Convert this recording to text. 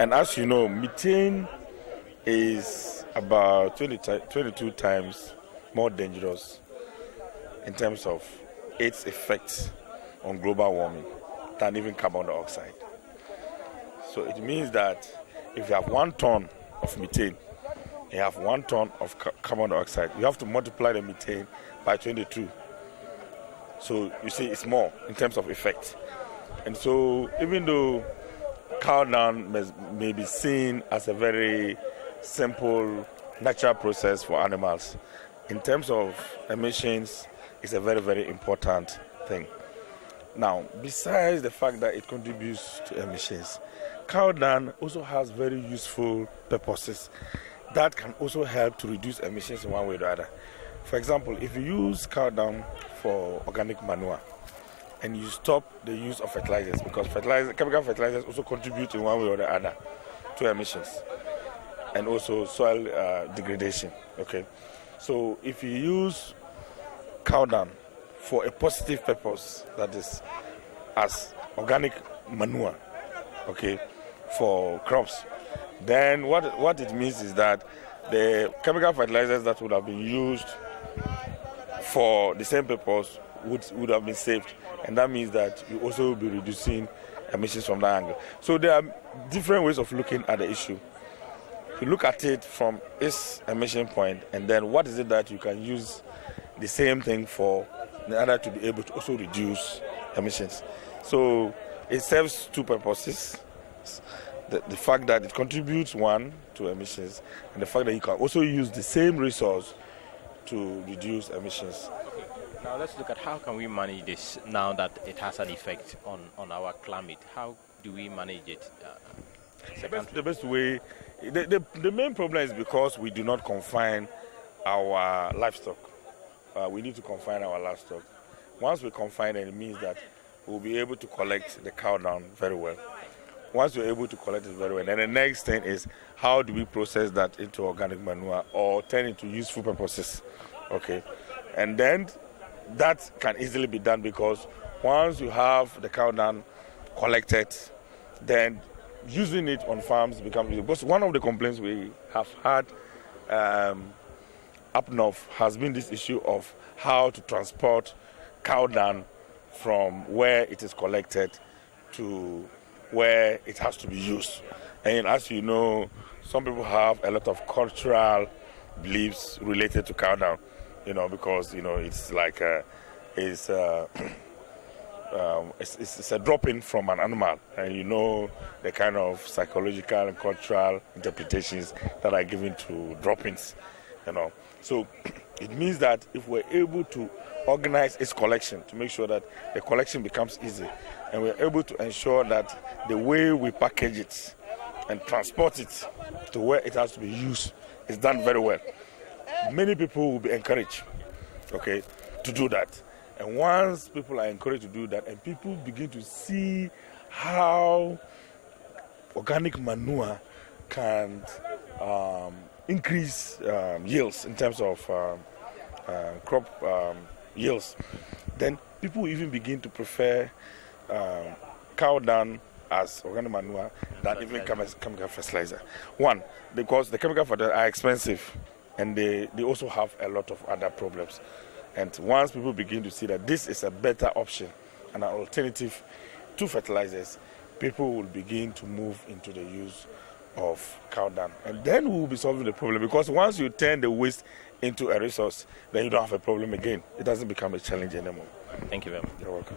And as you know, methane is about 22 times more dangerous in terms of its effects on global warming than even carbon dioxide. So it means that if you have 1 ton of methane, you have 1 ton of carbon dioxide, you have to multiply the methane by 22. So you see it's more in terms of effect. And so even though cow dung may be seen as a very simple natural process for animals, in terms of emissions, it's a very, very important thing. Now, besides the fact that it contributes to emissions, cow dung also has very useful purposes that can also help to reduce emissions in one way or the other. For example, if you use cow dung for organic manure and you stop the use of fertilizers, because chemical fertilizers also contribute in one way or the other to emissions and also soil degradation. Okay, so if you use cow dung for a positive purpose, that is as organic manure, okay, for crops, then what it means is that the chemical fertilizers that would have been used for the same purpose would have been saved, and that means that you also will be reducing emissions from that angle. So there are different ways of looking at the issue. You look at it from its emission point, and then what is it that you can use the same thing for in order to be able to also reduce emissions. So it serves 2 purposes. The fact that it contributes, 1, to emissions, and the fact that you can also use the same resource to reduce emissions. Now let's look at how can we manage this now that it has an effect on our climate. How do we manage it? The best way, the main problem is because we do not confine our livestock. We need to confine our livestock. Once we confine it, it means that we'll be able to collect the cow dung very well. Once we're able to collect it very well, then the next thing is how do we process that into organic manure or turn it to useful purposes, okay? And then that can easily be done because once you have the cow dung collected, then using it on farms becomes easy. Because one of the complaints we have had up north has been this issue of how to transport cow dung from where it is collected to where it has to be used. And as you know, some people have a lot of cultural beliefs related to cow dung, because, it's like it's a drop-in from an animal, and the kind of psychological and cultural interpretations that are given to drop-ins, So it means that if we're able to organize its collection to make sure that the collection becomes easy, and we're able to ensure that the way we package it and transport it to where it has to be used is done very well, many people will be encouraged, okay, to do that. And once people are encouraged to do that and people begin to see how organic manure can increase yields in terms of crop yields, then people even begin to prefer cow dung as organic manure than even chemical fertilizer. 1, because the chemical fertilizers are expensive and they also have a lot of other problems. And once people begin to see that this is a better option and an alternative to fertilizers, people will begin to move into the use of cow dung. And then we will be solving the problem, because once you turn the waste into a resource, then you don't have a problem again. It doesn't become a challenge anymore. Thank you very much. You're welcome.